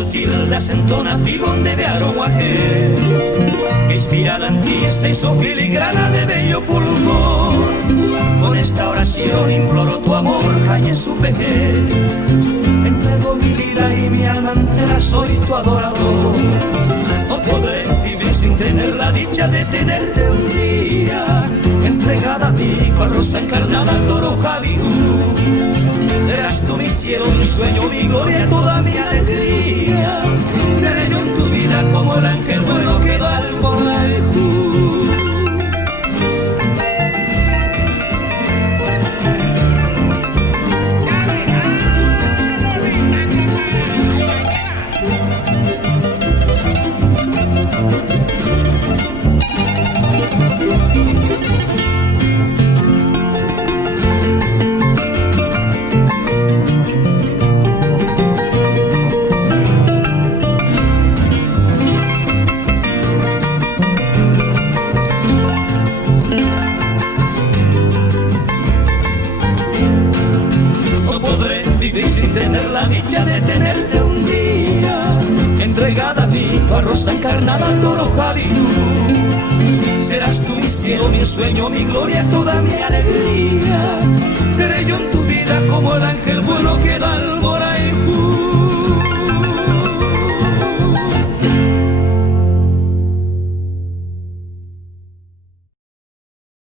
sutil de acento nativo de aroguaje, que inspirada en ti se hizo filigrana de bello fulgor. Con esta oración imploro tu amor, calle su vejez. Entrego mi vida y mi alma entera, soy tu adorador. No podré vivir sin tener la dicha de tenerte un día, entregada a mí cual rosa encarnada al toro Javiú. Serás tú mi cielo, mi sueño, mi gloria, toda mi alegría. Seré yo en tu vida como el ángel bueno que da al Bonaijú. Tener la dicha de tenerte un día, entregada a mí, tu rosa encarnada al toro Javiú. Serás tú mi cielo, mi sueño, mi gloria, toda mi alegría. Seré yo en tu vida como el ángel bueno que da al Bonaijú.